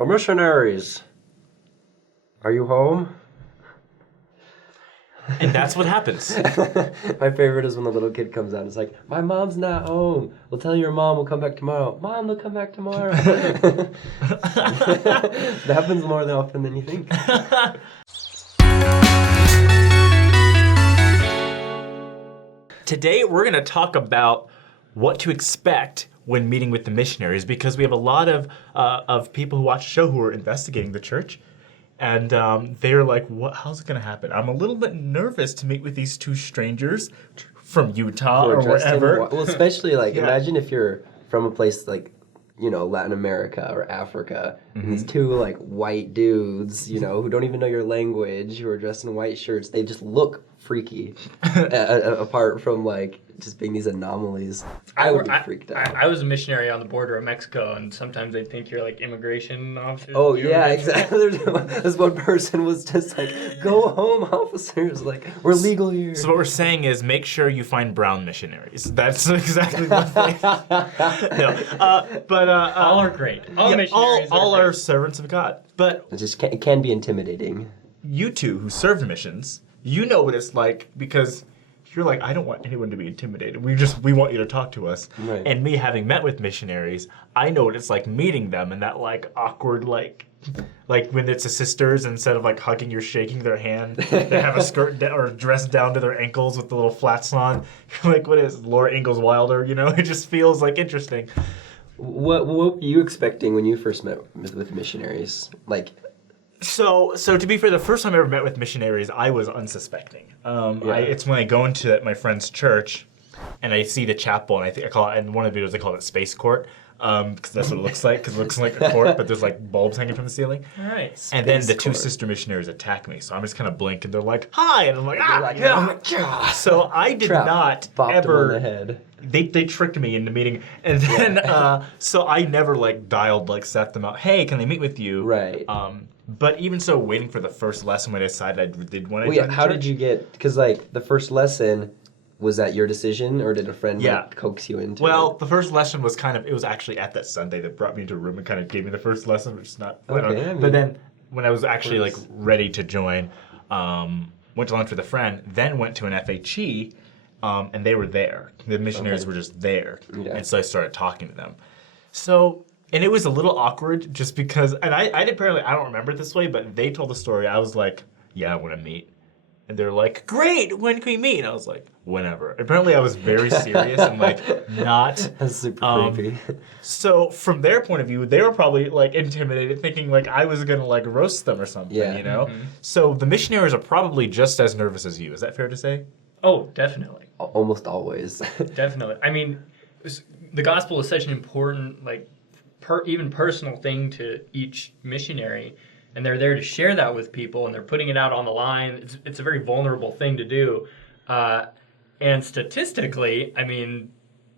The missionaries. Are you home? And that's what happens. My favorite is when the little kid comes out and it's like, my mom's not home. We'll tell your mom we'll come back tomorrow. Mom, they'll come back tomorrow. That happens more often than you think. Today, we're going to talk about what to expect when meeting with the missionaries, because we have a lot of people who watch the show who are investigating the church. And they're like, "What? How's it going to happen?" I'm a little bit nervous to meet with these two strangers from Utah or wherever. Well, especially imagine if you're from a place like, Latin America or Africa, and these two white dudes, who don't even know your language, who are dressed in white shirts. They just look freaky, apart from just being these anomalies. I would be freaked out. I was a missionary on the border of Mexico, and sometimes they think you're immigration officers. Oh yeah, exactly. This one person was just like, "Go home, officers! We're legal here." So what we're saying is, make sure you find brown missionaries. That's exactly what they. All are great. All missionaries. All are servants of God. But it can be intimidating. You two who served missions, you know what it's like, because you're like, I don't want anyone to be intimidated. We want you to talk to us. Right. And me having met with missionaries, I know what it's like meeting them and that awkward like when it's the sisters, instead of hugging, you're shaking their hand. They have a skirt or dress down to their ankles with the little flats on. You're like, what is Laura Ingalls Wilder? It just feels interesting. What were you expecting when you first met with missionaries? So to be fair, the first time I ever met with missionaries, I was unsuspecting. It's when I go into my friend's church, and I see the chapel, and I call it, in one of the videos I call it Space Court, because that's what it looks like. Because it looks like a court, but there's bulbs hanging from the ceiling. All right. And then the two sister missionaries attack me, so I'm just kind of blink, and they're like, "Hi," and I'm like, "Ah!" So I did not ever. Them on the head. They tricked me into meeting, and then so I never dialed set them out. Hey, can they meet with you? Right. But even so, waiting for the first lesson when I decided I did want to. Well, yeah. How did you get? Because the first lesson, was that your decision, or did a friend coax you into? Well, the first lesson was it was actually at that Sunday that brought me into a room and kind of gave me the first lesson, which is not. Okay. But then when I was actually ready to join, went to lunch with a friend, then went to an FHE. And they were there. The missionaries were just there. Yeah. And so I started talking to them. And it was a little awkward just because, and I apparently, I don't remember it this way, but they told the story. I was like, yeah, I want to meet. And they're like, great, when can we meet? And I was like, whenever. Apparently I was very serious and not. That's super creepy. So from their point of view, they were probably intimidated, thinking I was going to roast them or something, Mm-hmm. So the missionaries are probably just as nervous as you. Is that fair to say? Oh, definitely. Almost always. Definitely. I mean, the gospel is such an important, even personal thing to each missionary, and they're there to share that with people, and they're putting it out on the line. It's a very vulnerable thing to do. And statistically, I mean,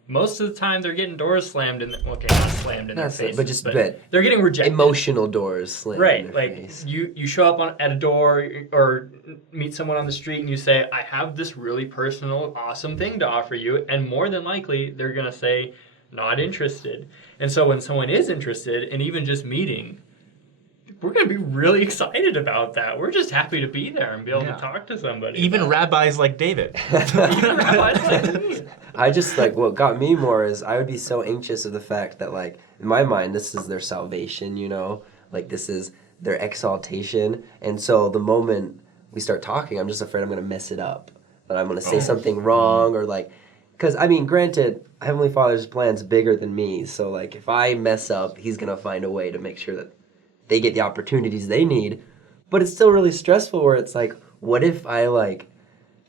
most of the time they're getting doors slammed in not slammed in their faces, but they're getting rejected. Emotional doors slammed in their face. You show up at a door or meet someone on the street and you say, I have this really personal, awesome thing to offer you, and more than likely they're going to say, not interested. And so when someone is interested, and even just meeting, we're going to be really excited about that. We're just happy to be there and be able to talk to somebody. Even rabbis like David. Even rabbis like me. I just what got me more is I would be so anxious of the fact that in my mind this is their salvation, this is their exaltation, and so the moment we start talking, I'm just afraid I'm going to mess it up, that I'm going to say something wrong, or because granted, Heavenly Father's plan's bigger than me, so if I mess up, He's going to find a way to make sure that they get the opportunities they need, but it's still really stressful where it's what if I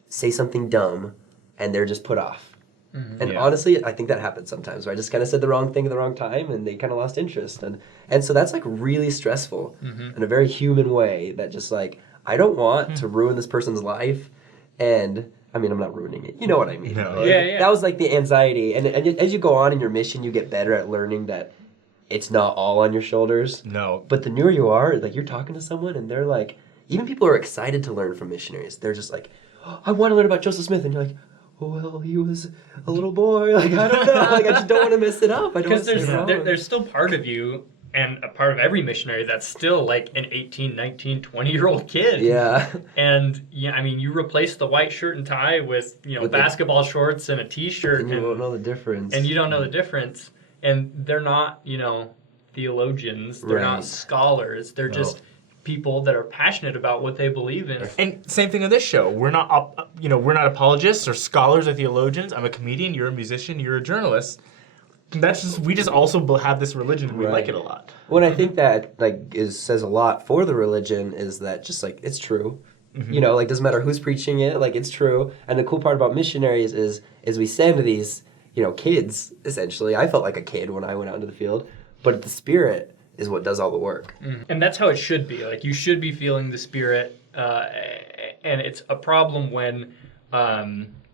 say something dumb and they're just put off? Mm-hmm. And honestly, I think that happens sometimes, where I just kind of said the wrong thing at the wrong time and they kind of lost interest. And so that's really stressful in a very human way, that just I don't want to ruin this person's life. And I mean, I'm not ruining it. You know what I mean? No. Yeah. That was the anxiety. And as you go on in your mission, you get better at learning that it's not all on your shoulders. No. But the newer you are, you're talking to someone and they're even people are excited to learn from missionaries. They're just oh, I want to learn about Joseph Smith. And you're well, he was a little boy. I don't know. I just don't want to mess it up. Because there's still part of you and a part of every missionary that's still like an 18, 19, 20-year-old kid. Yeah. And I mean, you replace the white shirt and tie with basketball shorts and a t-shirt, And you won't know the difference. and you don't know the difference. And they're not, theologians. They're not Right. scholars. They're just people that are passionate about what they believe in. And same thing on this show. We're not, we're not apologists or scholars or theologians. I'm a comedian. You're a musician. You're a journalist. We just also have this religion and we like it a lot. Well, I think that says a lot for the religion is that just like it's true. Mm-hmm. Doesn't matter who's preaching it, it's true. And the cool part about missionaries is we send these, kids, essentially. I felt like a kid when I went out into the field, but the Spirit is what does all the work. Mm. And that's how it should be. Like, you should be feeling the Spirit, and it's a problem when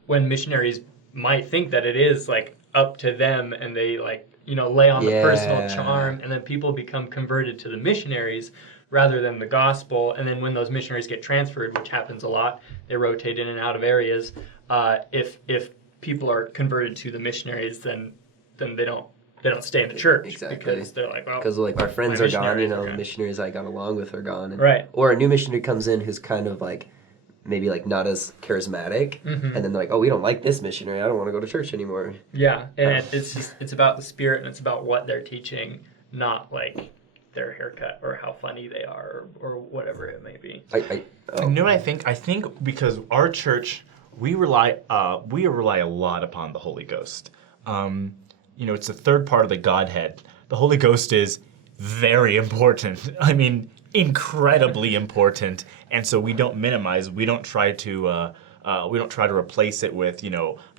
missionaries might think that it is up to them, and they lay on the personal charm, and then people become converted to the missionaries rather than the gospel. And then when those missionaries get transferred, which happens a lot, they rotate in and out of areas. If people are converted to the missionaries, then they don't stay in the church. Exactly. Because they're because our friends are gone, the missionaries I got along with are gone. Right. Or a new missionary comes in who's kind of maybe not as charismatic, and then they're like, oh, we don't like this missionary, I don't want to go to church anymore. Yeah, and it's about the Spirit, and it's about what they're teaching, not their haircut or how funny they are or whatever it may be. You know what I think? I think because our church, we rely a lot upon the Holy Ghost. It's the third part of the Godhead. The Holy Ghost is very important. I mean, incredibly important. And so we don't minimize. We don't try to replace it with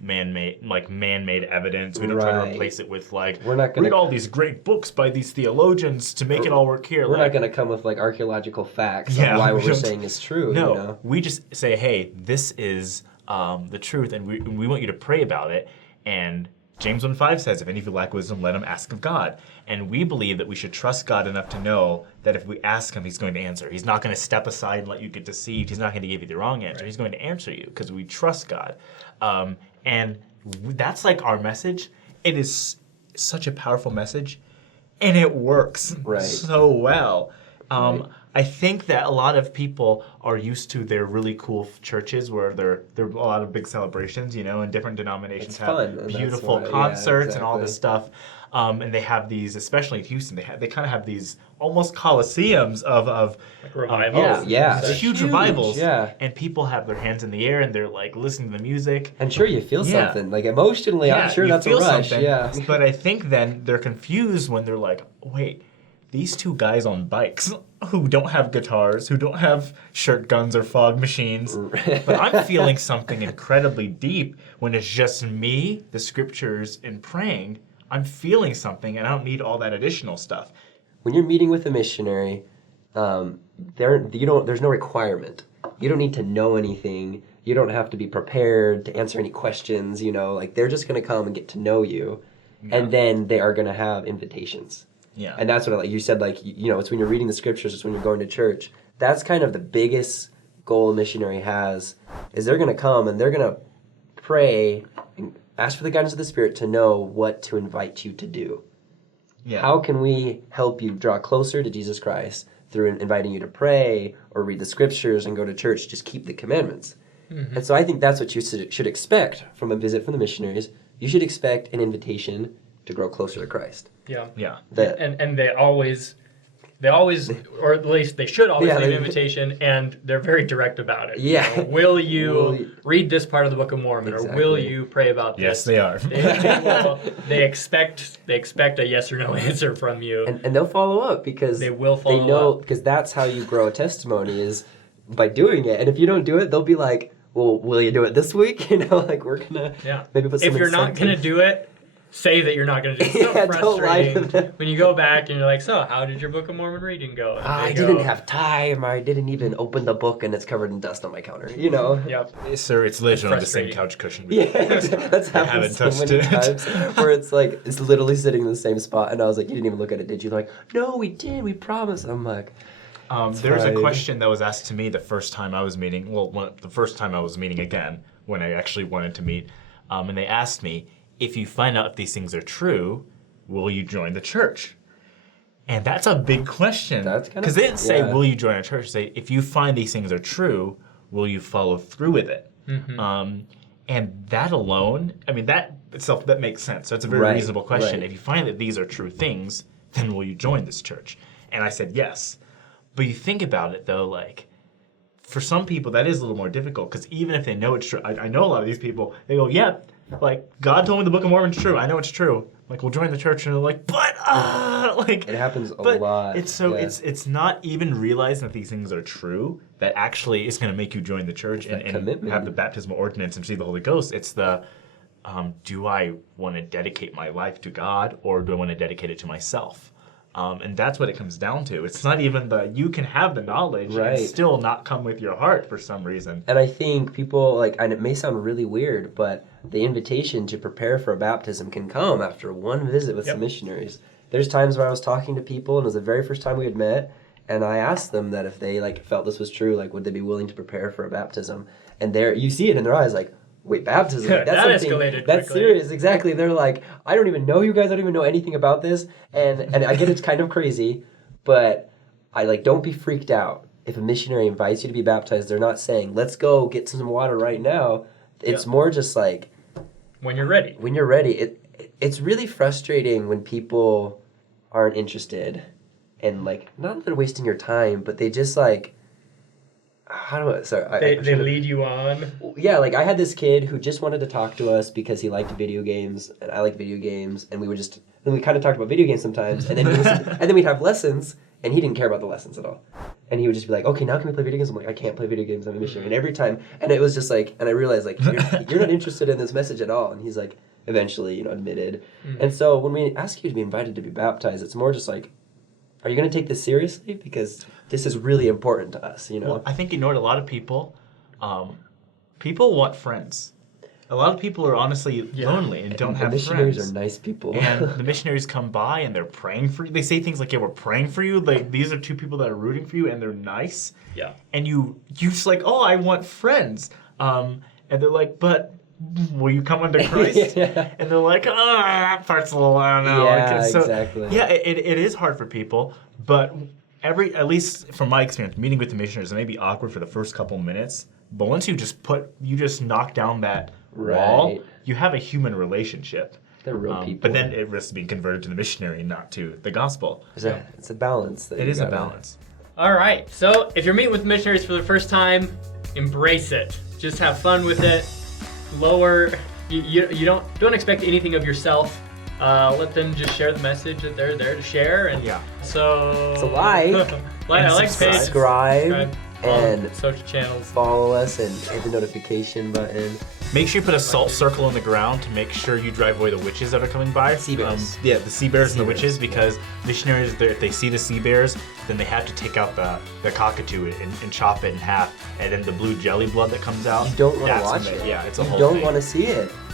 man-made evidence. We don't try to replace it with we're not gonna read all these great books by these theologians to make it all work here. We're not going to come with archaeological facts on why what we're saying is true. No, we just say, hey, this is the truth, and we want you to pray about it. And James 1:5 says, if any of you lack wisdom, let him ask of God. And we believe that we should trust God enough to know that if we ask him, he's going to answer. He's not going to step aside and let you get deceived. He's not going to give you the wrong answer. Right. He's going to answer you because we trust God. And that's our message. It is such a powerful message, and it works so well. I think that a lot of people are used to their really cool churches where there are a lot of big celebrations, and different denominations have beautiful concerts and all this stuff. And they have these, especially in Houston, they kind of have these almost coliseums of revivals. Huge revivals. Yeah. And people have their hands in the air and they're listening to the music. I'm sure you feel something. Emotionally, I'm sure that's a rush. Something. Yeah. But I think then they're confused when they're like, wait, these two guys on bikes who don't have guitars, who don't have shirt guns or fog machines, but I'm feeling something incredibly deep when it's just me, the scriptures, and praying. I'm feeling something, and I don't need all that additional stuff. When you're meeting with a missionary, there's no requirement. You don't need to know anything. You don't have to be prepared to answer any questions. They're just going to come and get to know you, and then they are going to have invitations. Yeah. And that's what you said, it's when you're reading the scriptures, it's when you're going to church. That's kind of the biggest goal a missionary has, is they're going to come and they're going to pray and ask for the guidance of the Spirit to know what to invite you to do. Yeah. How can we help you draw closer to Jesus Christ through inviting you to pray or read the scriptures and go to church? Just keep the commandments. Mm-hmm. And so I think that's what you should expect from a visit from the missionaries. You should expect an invitation to grow closer to Christ. Yeah. And they always, or at least they should always leave an invitation, and they're very direct about it. Yeah. Will you read this part of the Book of Mormon, or will you pray about this? Yes, they are. They expect a yes or no answer from you. And they'll follow up because they will follow up. They know, up. because that's how you grow a testimony, is by doing it. And if you don't do it, they'll be like, well, will you do it this week? We're going to maybe put some If you're not going to do it, say that you're not going to do it. It's so frustrating when you go back and you're like, so how did your Book of Mormon reading go? I didn't have time, or I didn't even open the book and it's covered in dust on my counter, Yep. Yes, sir, it's literally on the same couch cushion. That's happened so many times where it's it's literally sitting in the same spot, and I was like, you didn't even look at it, did you? They're like, no, we did, we promised. I'm like, there was a question that was asked to me the first time I was meeting, the first time I was meeting again, when I actually wanted to meet, and they asked me, if you find out if these things are true, will you join the church? And that's a big question. That's kind of, because they didn't say, yeah. will you join a church? They say, if you find these things are true, will you follow through with it? And that alone, I mean, that itself, that makes sense. That's a very Right, reasonable question. right. If you find that these are true things, then will you join this church? And I said yes. But you think about it, though, like, for some people, that is a little more difficult, because even if they know it's true, I know a lot of these people, they go, yeah, like, God told me the Book of Mormon is true. I know it's true. Like, we'll join the church, and they're like, but, like... It happens a but lot. It's so, yeah. it's not even realizing that these things are true that actually is going to make you join the church and have the baptismal ordinance and receive the Holy Ghost. It's the, do I want to dedicate my life to God, or do I want to dedicate it to myself? And that's what it comes down to. It's not even you can have the knowledge and still not come with your heart for some reason. And I think people, like, and it may sound really weird, but the invitation to prepare for a baptism can come after one visit with some missionaries. There's times where I was talking to people, and it was the very first time we had met, and I asked them that if they, like, felt this was true, like, would they be willing to prepare for a baptism? And you see it in their eyes, like, wait, baptism? Like, that escalated that's quickly. serious, exactly. They're like, I don't even know you guys, I don't even know anything about this, and I get it's kind of crazy, but I, like, don't be freaked out. If a missionary invites you to be baptized, they're not saying, let's go get some water right now. It's more just like... When you're ready. When you're ready. It's really frustrating when people aren't interested and, like, not that they're wasting your time, but they just, like... They lead you on. Yeah, like, I had this kid who just wanted to talk to us because he liked video games, and I like video games, and we kind of talked about video games sometimes, and then we'd have lessons, and he didn't care about the lessons at all. And he would just be like, okay, now can we play video games? I'm like, I can't play video games, I'm a missionary. And every time, and it was just like, and I realized, like, you're not interested in this message at all. And he's like, eventually, admitted. And so when we ask you to be invited to be baptized, it's more just like, are you going to take this seriously? Because this is really important to us, Well, I think, a lot of people, people want friends. A lot of people are honestly lonely and don't have friends. The missionaries are nice people. And the missionaries come by and they're praying for you. They say things like, yeah, we're praying for you. Like, these are two people that are rooting for you and they're nice. Yeah. And you just like, oh, I want friends. And they're like, but will you come under Christ? And they're like, oh, that part's a little, I don't know. Yeah, so, exactly. Yeah, it is hard for people. But at least from my experience, meeting with the missionaries, it may be awkward for the first couple minutes. But once you just knock down that wall, you have a human relationship. They're real people. But then it risks being converted to the missionary, not to the gospel. It's a balance. It is a balance. All right. So if you're meeting with missionaries for the first time, embrace it. Just have fun with it. You don't expect anything of yourself. Let them just share the message that they're there to share. And so subscribe, and social channels. Follow us and hit the notification button. Make sure you put a salt circle on the ground to make sure you drive away the witches that are coming by. Sea bears. The sea bears and the witches, because missionaries, if they see the sea bears, then they have to take out the cockatoo and chop it in half, and then the blue jelly blood that comes out. You don't want to watch it. Yeah, it's a whole thing. You don't thing. want to see it.